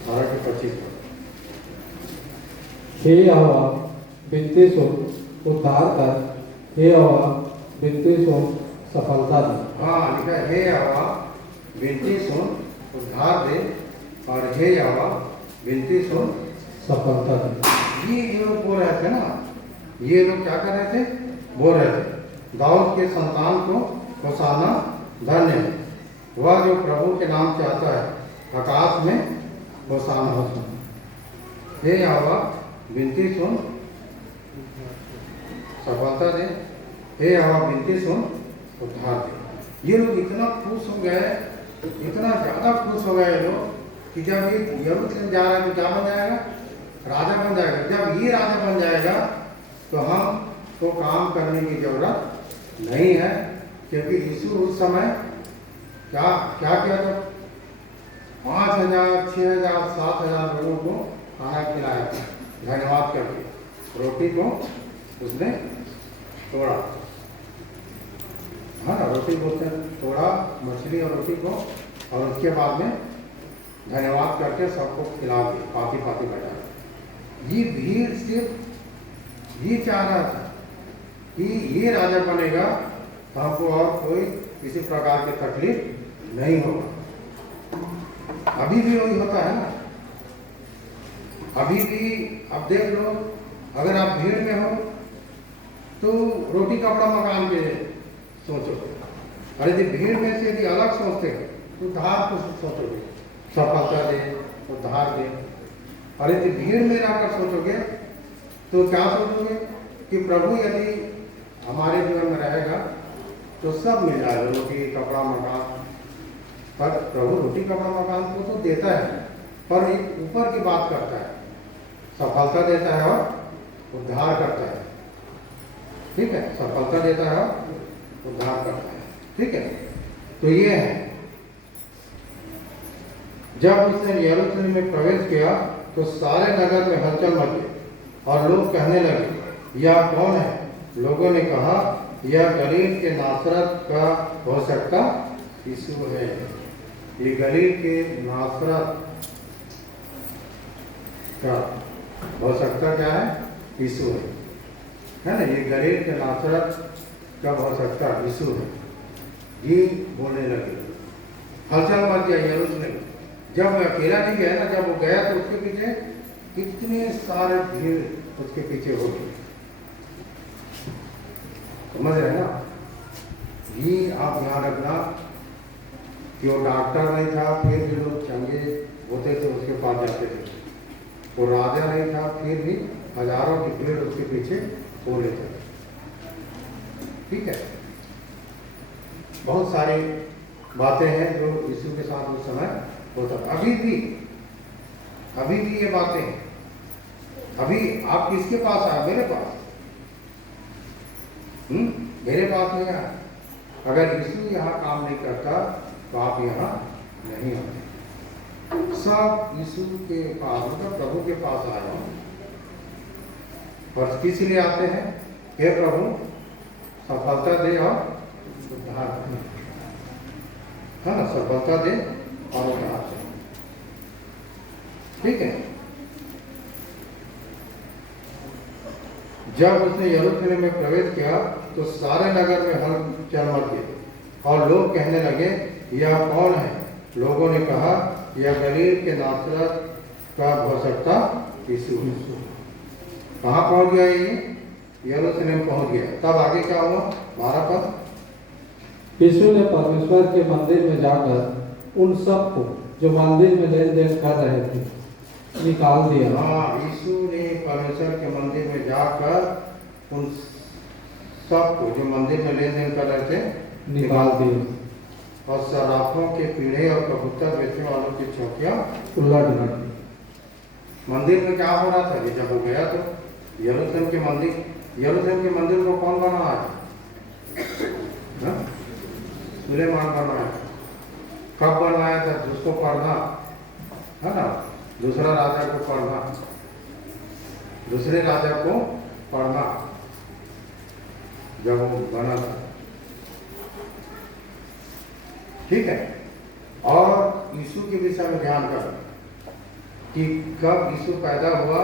भारत के 25 पर। हे यहोवा विनती सुन, उद्धार कर। हे यहोवा विनती सुन, सफलता दे। हाँ, लिखा है हे यहोवा विनती सुन उद्धार दे, और हे यहोवा विनती सुन सफलता दे। ये लोग बोल रहे थे ना, ये लोग क्या कर रहे थे? बोल रहे थे दाऊद के संतान को होसाना, धन्य है वह जो प्रभु के नाम से आता है, आकाश में होसाना। होसाना। हे यहोवा विनती सुन सफलता दे, हे यहोवा विनती सुन उद्धार दे। ये लोग इतना खुश हो गए, इतना ज़्यादा खुश हो गए लोग कि जब ये यरूशलेम जा रहा है तो क्या बन जाएगा? राजा बन जाएगा। जब ये राजा बन जाएगा तो हम को काम करने की जरूरत नहीं है, क्योंकि यीशु उस समय क्या क्या किया था? 5,000, 6,000, 7,000 लोगों को खाना खिलाया था, धन्यवाद करके। रोटी को उसने तोड़ा, हाँ ना, रोटी को उसने तोड़ा, मछली और रोटी को, और उसके बाद में धन्यवाद करके सबको खिला दिया, पाती पाती बैठा। ये भीड़ सिर्फ ये चाह रहा था कि ये राजा बनेगा तो हमको और कोई किसी प्रकार की तकलीफ नहीं होगा। अभी भी वही होता है ना, अभी भी आप देख लो, अगर आप भीड़ में हो तो रोटी कपड़ा मकान के सोचो, और यदि भीड़ में से यदि अलग सोचते हो तो उद्धार को सोचोगे, सफलता दे, उद्धार दे। और यदि भीड़ में रहकर सोचोगे तो क्या सोचोगे कि प्रभु यदि हमारे जीवन में रहेगा तो सब मिल जाएगा, रोटी कपड़ा मकान। पर प्रभु रोटी कपड़ा मकान को तो देता है, पर एक ऊपर की बात करता है, सफलता देता है और उद्धार करता है। ठीक है, सफलता देता है और उद्धार करता है। ठीक है, तो ये है। जब उसने यरूशलेम में प्रवेश किया तो सारे नगर में हलचल मच गई और लोग कहने लगे, यह कौन है? लोगों ने कहा, यह गलील के नासरत का हो सकता यीशु है। ये गलील के नासरत का हो सकता क्या है? यीशु है ना। ये गलील के नासरत का हो सकता यीशु है, ये बोलने लगे। हलचल मच गया यरूशलेम। जब वो अकेला नहीं गया ना, जब वो गया तो उसके पीछे कितने सारे भीड़ उसके पीछे हो गए। समझ रहे ना? ये आप ध्यान रखना कि वो डॉक्टर नहीं था फिर भी लोग चंगे होते थे उसके पास जाते थे, वो राजा नहीं था फिर भी हजारों की भीड़ उसके पीछे हो लेते थे। ठीक है, बहुत सारी बातें हैं जो यीशु के साथ उस समय होता। अभी भी ये बातें हैं। अभी आप किसके पास आए? मेरे पास। मेरे पास नहीं आए। अगर यीशु यहाँ काम नहीं करता तो आप यहाँ नहीं होते। सब यीशु के पास, मतलब प्रभु के पास आए और किस लिए आते हैं? हे प्रभु सफलता दे और उद्धार दे, है ना, सफलता दे और उद्धार दे। ठीक है। जब उसने यरूशलेम में प्रवेश किया तो सारे नगर में हलचल मच गई और लोग कहने लगे यह कौन है? लोगों ने कहा यह गलील के नासरत का भविष्यवक्ता यीशु। कहाँ पहुंच गया ये? यरूशलेम पहुंच गया। तब आगे क्या हुआ? 12 पद। यीशु ने परमेश्वर के मंदिर में जाकर उन सब को जो मंदिर में लेन देन कर रहे थे निकाल दिया। हाँ, यीशु ने परमेश्वर के मंदिर में जाकर उन सब को जो मंदिर में लेन देन कर रहे थे निकाल दिए और सराफों के पीढ़े और कबूतर बेचने वालों की चौकियां उलट गई। मंदिर में क्या हो रहा था? जब वो गया तो यरूशलेम के मंदिर को कौन बनाया? सुलेमान बनवाया। कब बनवाया था? जिसको पढ़ना है ना, दूसरे राजा को पढ़ना जब वो बना था। ठीक है। और यीशु के विषय में ध्यान कर कि कब यीशु पैदा हुआ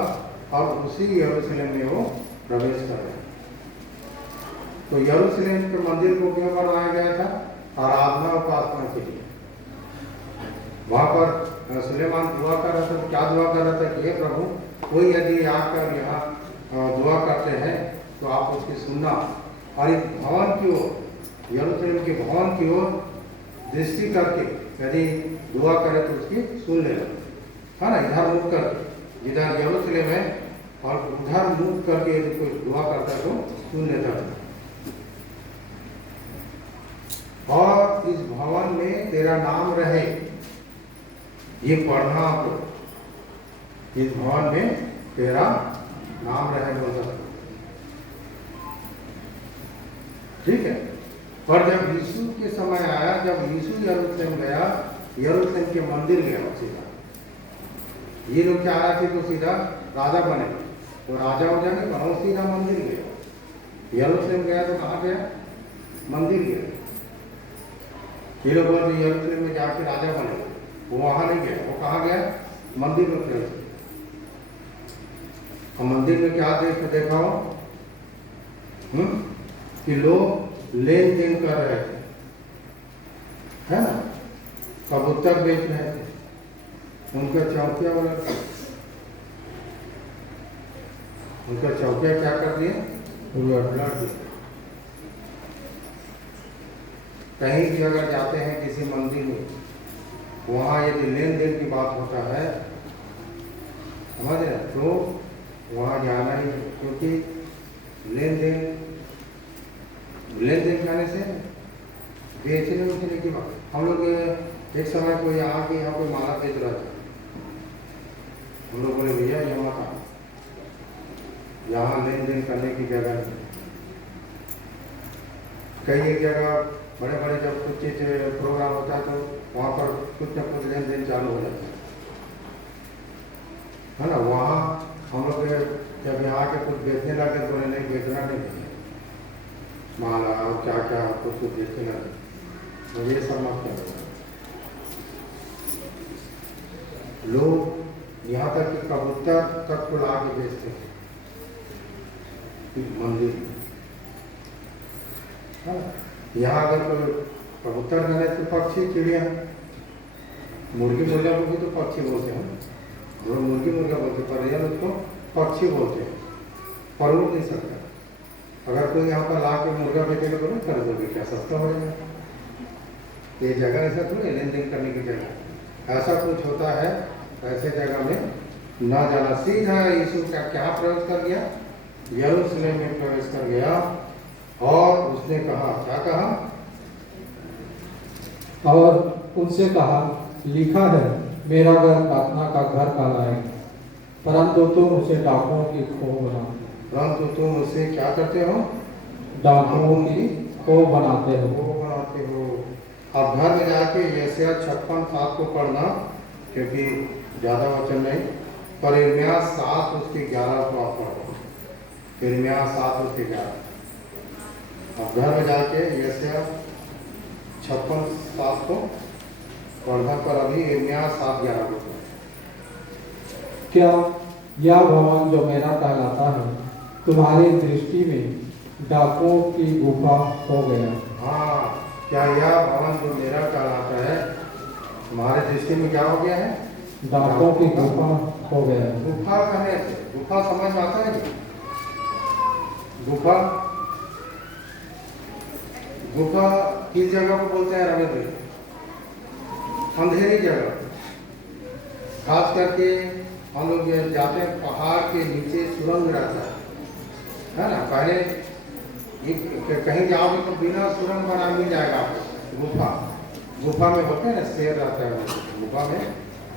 और उसी यरूशलेम में वो प्रवेश कर रहे। तो यरूशलेम के मंदिर को क्यों बनवाया गया था? आराधना उपासना के लिए। वहां पर सुलेमान दुआ कर रहा था। क्या दुआ कर रहा था? कि हे प्रभु, कोई यदि आकर यहाँ दुआ करते हैं तो आप उसकी सुनना और एक भवन की ओर, यरूशलेम के भवन की ओर दृष्टि करके यदि दुआ करे तो उसकी सुन लेना, है ना। इधर मुख करके, जिधर यरूशलेम है और उधर मुख करके यदि कोई दुआ करता है तो सुन लेता है। और इस भवन में तेरा नाम रहे, ये पढ़ना आपको। इस भवन में तेरा नाम रहे बोल सकते। ठीक है। पर जब यीशु के समय आया, जब यीशु यरूशलेम गया, यरूशलेम के मंदिर गया सीधा। ये लोग क्या आ रहे थे? तो सीधा राजा बने, तो राजा हो जाएंगे, वहां सीधा मंदिर गया। यरूशलेम गया तो कहाँ गया? मंदिर गया। ये लोग बोलते यरूशलेम में जाके राजा बने, वो वहां नहीं गया। वो कहाँ गया? मंदिर में प्रवेश किया। और मंदिर में क्या देखा हो? कि लोग लेन देन कर रहे थे, है ना, कबूतर बेच रहे थे, उनका चौकिया क्या कर दिए? उलट दिए। कहीं भी अगर जाते हैं किसी मंदिर में, वहाँ यदि लेन देन की बात होता है, समझ रहे, तो वहाँ जाना ही, क्योंकि लेन देन जाने से बेचने उचने की बात। हम लोग एक समय कोई यहाँ कोई माला बेच रहा था। हम लोग बोले भैया यहाँ लेन देन करने की जगह नहीं। कई एक जगह बड़े बड़े जब कुछ चीज प्रोग्राम होता है तो वहाँ पर कुछ न कुछ लेन देन चालू हो जाता है ना। वहाँ हम लोग जब यहाँ के कुछ बेचने लगे तो बोले नहीं, बेचना नहीं, माला और क्या क्या कुछ बेचने लगे, तो ये सब मत करो। लोग यहाँ तक कि कबूतर तक को ला के बेचते हैं मंदिर में। यहाँ अगर कोई कबूतर मिले तो पक्षी, चिड़िया, मुर्गी मुर्गा को भी तो पक्षी बोलते हैं। हम लोग मुर्गी मुर्गा बोलते हैं, पर यह उसको पक्षी बोलते हैं, पर उड़ नहीं सकता। अगर कोई यहाँ पर ला के मुर्गा बेचेगा तो नहीं खरीदोगे क्या? सस्ता हो जाएगा। ये जगह ऐसा थोड़ी लेन देन करने की जगह। ऐसा कुछ होता है, ऐसे जगह में ना जाना। सीधा यीशु का क्या प्रवेश कर गया? यरूशलेम में प्रवेश कर गया और उसने कहा, क्या कहा? और उनसे कहा, लिखा है मेरा घर प्रार्थना का घर कहलाएगा, परंतु तुम उसे डाकुओं की खो बनाते। परंतु तुम उसे क्या करते हो? डाकुओं की खो बनाते हो। अब घर में जाके यशायाह 56:7 को पढ़ना क्योंकि ज़्यादा वचन नहीं, पर यिर्मयाह 7 उसके 11 को आप पढ़ो। यिर्मयाह 7 उसके 11 आप घर में जाके यशायाह 56:7 को पढ़ना, पर अभी यिर्मयाह 7:11 को पढ़ो। क्या यह भवन जो मेरा कहलाता है तुम्हारी दृष्टि में डाकुओं की गुफा हो गया? हाँ, क्या यह भवन जो मेरा कहलाता है तुम्हारे दृष्टि में क्या हो गया है? डाकुओं की गुफा हो गया। गुफा कहने से गुफा समझ में आता है कि गुफा, गुफा किस जगह को बोलते हैं रविंद्र? अंधेरी जगह। खास करके हम लोग जाते हैं पहाड़ के नीचे सुरंग रहता है ना। पहले कहीं जाओगे तो बिना सुरंग बना मिल जाएगा आपको गुफा। गुफा में होते हैं ना शेर रहता है, गुफा में,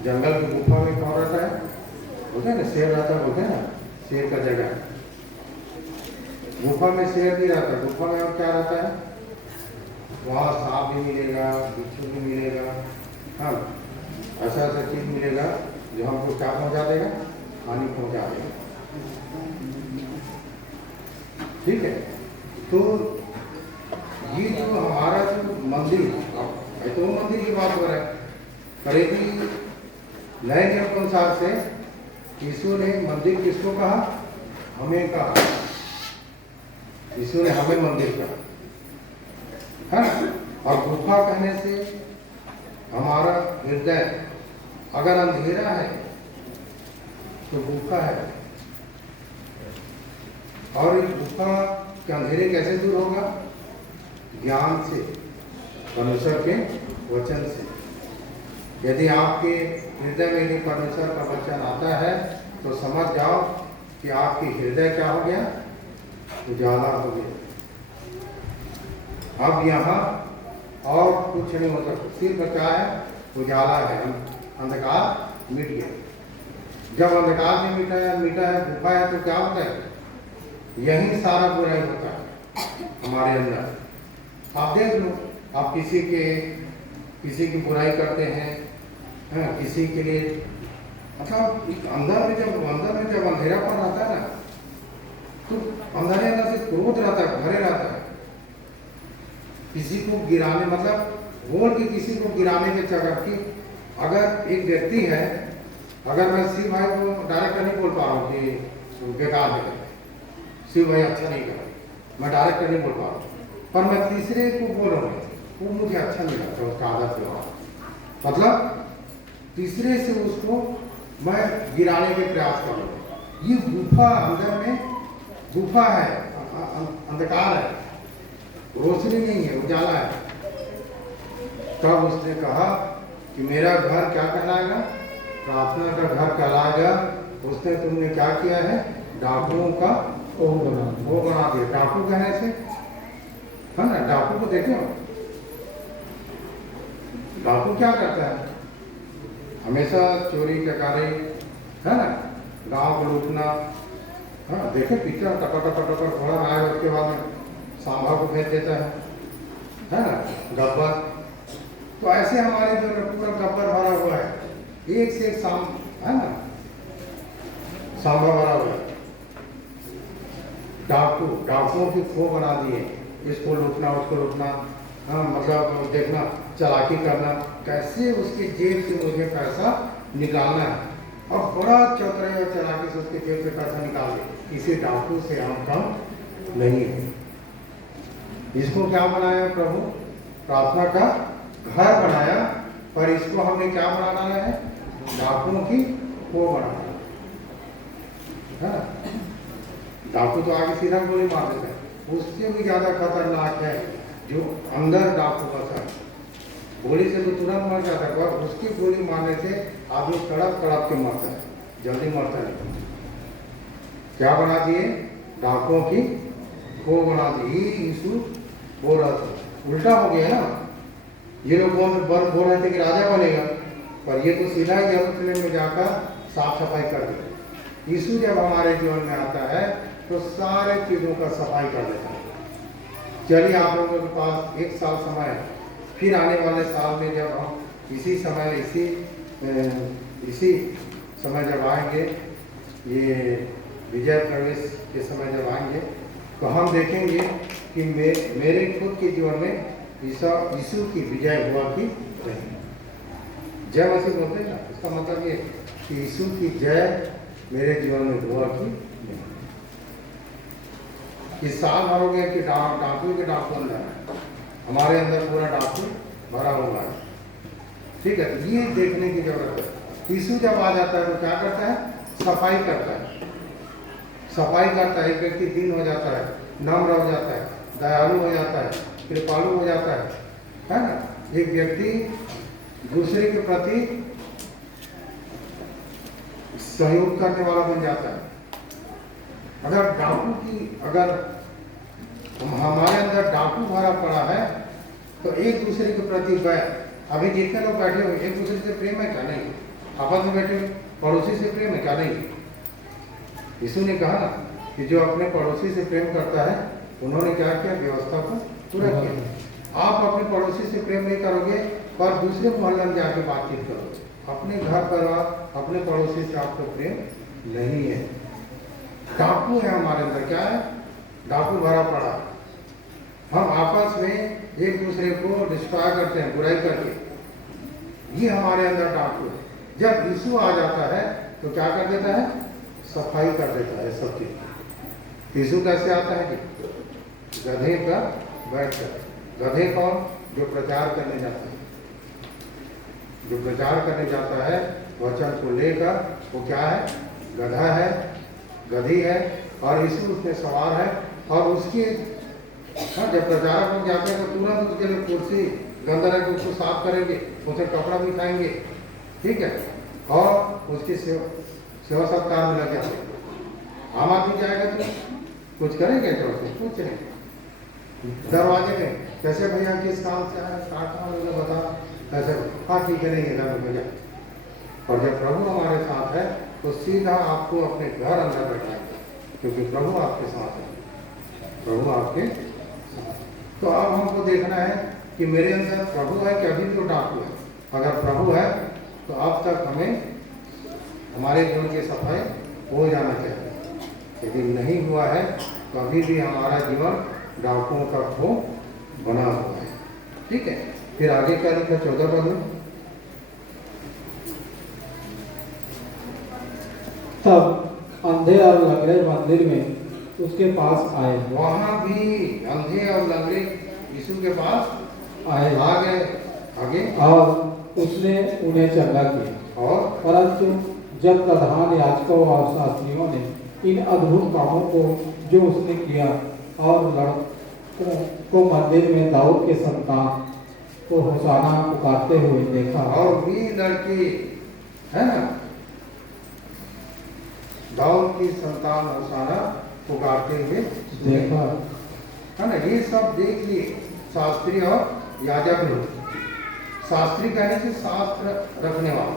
जंगल की गुफा में कौन रहता है? बोलते हैं ना शेर रहता है, बोलते हैं ना शेर का जगह। गुफा में शेर नहीं रहता, गुफा में और क्या रहता है? वहाँ सांप भी मिलेगा, बिच्छू भी मिलेगा, हाँ ऐसा ऐसा चीज मिलेगा जो हमको क्या पहुंचा देगा? हानि पहुंचा देगा। ठीक है, तो ये जो हमारा जो मंदिर है, तो मंदिर की बात हो रहा है, करेगी नए नियम के अनुसार से यीशु ने मंदिर किसको कहा? हमें कहा। यीशु ने हमें मंदिर कहा, है ना। और गुफा कहने से हमारा हृदय अगर अंधेरा है तो गुफा है, और इस गुफा के अंधेरे कैसे दूर होगा? ज्ञान से, परमेश्वर के वचन से। यदि आपके हृदय में यदि परमेश्वर का वचन आता है तो समझ जाओ कि आपकी हृदय क्या हो गया? उजाला हो गया। अब यहाँ और कुछ नहीं हो सकता, सिर्फ क्या है? उजाला है, अंधकार मिट गया। जब अंधकार में मिटा है गुफा है तो क्या होता है? यही सारा बुराई होता है हमारे अंदर। आप देख लो, आप किसी की बुराई करते हैं, किसी के लिए, मतलब अंदर में जब अंधेरापन रहता है ना, तो अंदर से क्रोध रहता है, भरे रहता है। किसी को गिराने, मतलब बोल के किसी को गिराने के चक्कर की, अगर एक व्यक्ति है, अगर मैं शिव भाई को डायरेक्ट नहीं बोल पा रहा हूँ कि बेकार है, शिव भाई अच्छा नहीं कर, मैं डायरेक्ट नहीं बोल पा रहा हूँ, पर मैं तीसरे को बोल रहा हूँ, वो मुझे अच्छा नहीं लगता, उसका आदत है, मतलब तीसरे से उसको मैं गिराने के प्रयास कर रहा हूँ। ये गुफा, अंदर में गुफा है, अंधकार है, रोशनी नहीं है, उजाला है। तब उसने कहा कि मेरा घर क्या कहलाएगा? प्रार्थना का घर कहलाएगा। उसने तुमने क्या किया है? डाकुओं का वो बना दिया। डाकू कहने से, है ना, डाकू को देखो, डाकू क्या करता है? हमेशा चोरी चकारी, है ना, गांव को लूटना। हाँ देखे पिक्चर, टका थोड़ा आए, उसके बाद में सांभा को भेज देता है ना, गब्बर। तो ऐसे हमारे जो पूरा गब्बर भरा हुआ है, एक से एक है ना, सांभा भरा हुआ है। डाकुओं की खो बना दिए, इसको लूटना उसको लूटना, हाँ मतलब देखना, चालाकी करना, कैसे उसकी जेब से मुझे पैसा निकालना है, और बड़ा चौतरे और चालाकी से उसके जेब से पैसा निकाल दे। किसी डाकू से हम कम नहीं है। इसको क्या बनाया प्रभु? प्रार्थना का घर बनाया, पर इसको हमने क्या बनाना है? डाकुओं की खो बनाना है। डाकू तो आगे सीधा गोली मार देता है, उससे भी ज्यादा खतरनाक है जो अंदर डाकू बसा। गोली से तो तुरंत मर जाता है, पर उसकी गोली मारने से आदमी तड़प के मरता है, जल्दी मरता नहीं। क्या बना दिए? डाकुओं की खो बना दी। यीशु बोल रहा था, उल्टा हो गया ना। ये लोग बोल रहे थे कि राजा बनेगा, पर ये तो सीधा ही यरूशलेम में जाकर साफ सफाई कर देगा। यीशु जब हमारे जीवन में आता है तो सारे चीजों का सफाई कर देता है। चलिए आप लोगों के पास 1 साल समय है, फिर आने वाले साल में जब हम इसी समय इसी इसी समय जब आएंगे, ये विजय प्रवेश के समय जब आएंगे, तो हम देखेंगे कि मेरे खुद के जीवन में यीशु की विजय हुआ कि नहीं। जय मसीह बोलते हैं ना, इसका मतलब ये कि यीशु की जय मेरे जीवन में हुआ कि नहीं। इस साल भर हो गया कि डाकू के डाकू अंदर है, हमारे अंदर पूरा डाकू भरा हुआ है। ठीक है, ये देखने की जरूरत है। यीशु जब आ जाता है तो क्या करता है? सफाई करता है, सफाई करता है। एक व्यक्ति दीन हो जाता है, नम्र हो जाता है, दयालु हो जाता है, कृपालु हो जाता है ना। एक व्यक्ति दूसरे के प्रति सहयोग करने वाला बन जाता है। अगर डाकू की अगर हमारे अंदर डाकू भरा पड़ा है तो एक दूसरे के प्रति बैर, अभी जितने लोग बैठे हुए एक दूसरे से प्रेम है क्या? नहीं। आपस में बैठे हुए पड़ोसी से प्रेम है क्या? नहीं। यीशु ने कहा ना कि जो अपने पड़ोसी से प्रेम करता है, उन्होंने क्या किया? व्यवस्था को पूरा किया। आप अपने पड़ोसी से प्रेम नहीं करोगे पर दूसरे मोहल्ले में जाके बातचीत करोगे। अपने घर परिवार, अपने पड़ोसी से आपको प्रेम नहीं है। डाकू है हमारे अंदर, क्या है? डाकू भरा पड़ा। हम आपस में एक दूसरे को डिस्ट्रॉय करते हैं, बुराई करके। ये हमारे अंदर डाकू है। जब यीशु आ जाता है तो क्या कर देता है? सफाई कर देता है सब चीज। यीशु कैसे आता है कि गधे पर बैठकर। गधे कौन? जो प्रचार करने जाता है, जो प्रचार करने जाता है वचन को लेकर, वो क्या है? गधा है, गधी है, और यीशु उसमें सवार है। और उसकी जब प्रचारक लोग जाते हैं तो तुरंत उसके लिए कुर्सी गंदा रख उसको साफ करेंगे, उसे कपड़ा भी उठाएंगे, ठीक है, और उसकी सेवा सत्कार में लग जाते हैं। आम आदमी जाएगा तो कुछ करेंगे तो उसको कुछ नहीं। दरवाजे में कैसे भैया किस काम से आया, काम बता, ऐसे हाँ ठीक है, नहीं है भैया। और जब प्रभु हमारे साथ है तो सीधा आपको अपने घर अंदर बैठाएंगे, क्योंकि प्रभु आपके साथ है, प्रभु आपके साथ। तो अब हमको देखना है कि मेरे अंदर प्रभु है कि अभी तो डाकू है। अगर प्रभु है तो अब तक हमें हमारे जीवन की सफाई हो जाना चाहिए। यदि नहीं हुआ है तो अभी भी हमारा जीवन डाकुओं का खो बना हुआ है। ठीक है, फिर आगे क्या लिखा? 14 पद में, तब अंधे और लंगड़े मंदिर में उसके पास आए। वहां भी अंधे और लंगड़े यीशु के पास आए, आ गए आगे, और उसने उन्हें चंगा किया। और परंतु जब प्रधान याजकों और शास्त्रियों ने इन अद्भुत कामों को जो उसने किया और लड़कों को मंदिर में दाऊद के संतान को होशाना पुकारते हुए देखा, और भी लड़की है ना, दाऊद की संतान होशाना पुकारते हुए देखा, है ना। ये सब देख लिए शास्त्री और याजक लोग। शास्त्री कहने से शास्त्र रखने वाला,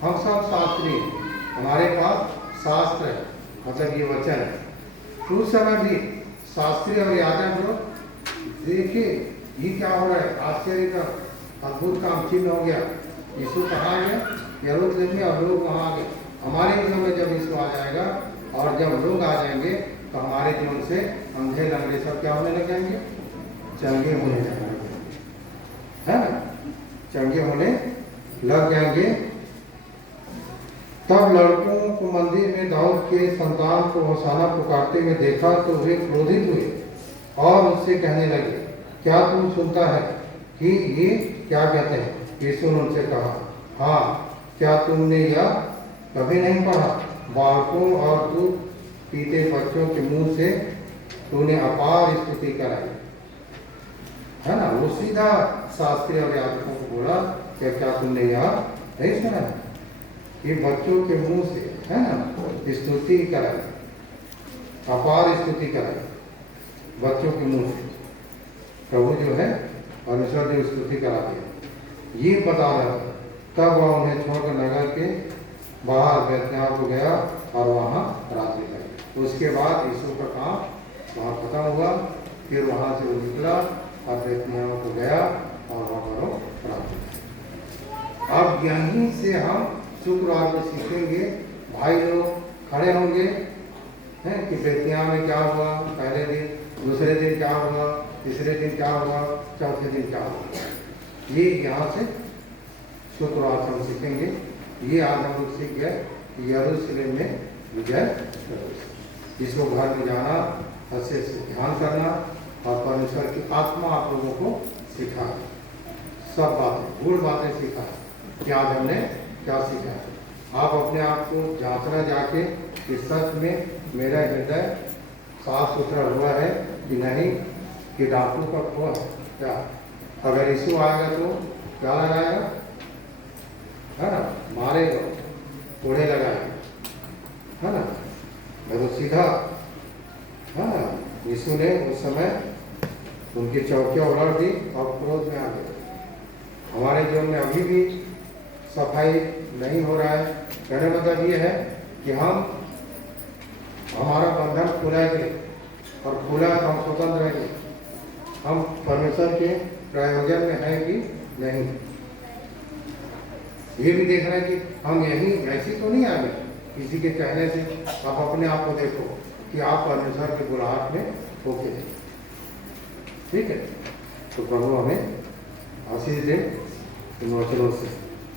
हम सब शास्त्री हैं, हमारे पास शास्त्र है, मतलब ये वचन है। उस समय भी शास्त्री और याजक लोग देखे ये क्या हो रहा है, आश्चर्य का अद्भुत काम चिन्ह हो गया। यीशु कहाँ गया? यरूशलेम में, और लोग वहाँ आ गए। हमारे जीवन में जब यीशु आ जाएगा और जब लोग आ जाएंगे तो हमारे जीवन से अंधे लंगड़े सब क्या होने लग जाएंगे? चंगे होने लगेंगे, है ना, चंगे होने लग जाएंगे। तब लड़कों को मंदिर में दाऊद के संतान को होशाना पुकारते हुए देखा तो वे क्रोधित हुए और उससे कहने लगे, क्या तू सुनता है कि ये क्या कहते हैं? यीशु ने उनसे कहा, हाँ, क्या तुमने यह कभी नहीं पढ़ा? बालकों और दूध पीते बच्चों के मुंह से तूने अपार स्तुति कराई, है ना। वो सीधा शास्त्री और याजकों को बोला, क्या तुमने यह नहीं सुना है? ये बच्चों के मुंह से, है ना, स्तुति कराई, अपार स्तुति कराई, बच्चों के मुंह से प्रभु जो है परमेश्वर ने स्तुति करा दिया, ये बता रहा था। तब वह उन्हें छोड़कर नगर के बाहर बैतनिय्याह को गया और वहाँ रात्रि गई। उसके बाद यीशु का काम वहाँ खत्म हुआ। फिर वहाँ से वो निकला और बैतनिय्याह को गया और वहाँ पर रात्रि गई। अब यहीं से हम शुक्रवार को सीखेंगे। भाई लोग खड़े होंगे हैं कि बेतिया में क्या हुआ पहले दिन, दूसरे दिन क्या हुआ, तीसरे दिन क्या हुआ, चौथे दिन क्या हुआ। ये यहाँ से शुक्रवार से हम सीखेंगे। ये आज हम लोग सीख गए यरूशलेम में विजय करो। इसको घर में जाना, अच्छे से ध्यान करना और परमेश्वर की आत्मा आप लोगों को सिखा, सब बातें गूढ़ बातें सिखा कि आज हमने क्या सीखा। आप अपने आप को जांचना जाके कि सच में मेरा हृदय साफ सुथरा हुआ है कि नहीं, कि डाकू का हुआ है क्या। अगर यीशु आएगा तो क्या लगाएगा, है ना, मारेगा, कोड़े लगाएगा, है ना, तो सीधा, है ना। यीशु ने उस समय उनकी चौकियाँ उलट दी और क्रोध में आ गए। हमारे जीवन में अभी भी सफाई नहीं हो रहा है। कहने मतलब ये है कि हमारा बंधन खुला है और खुला तो हम स्वतंत्र रहेंगे। हम परमेश्वर के प्रयोजन में हैं कि नहीं, ये भी देखना है कि हम यहीं ऐसी तो नहीं आए किसी के कहने से। आप अपने आप को देखो कि आप परमेश्वर की बुलाहट में होके, ठीक है। तो प्रभु हमें आशीष दे इन वचनों से।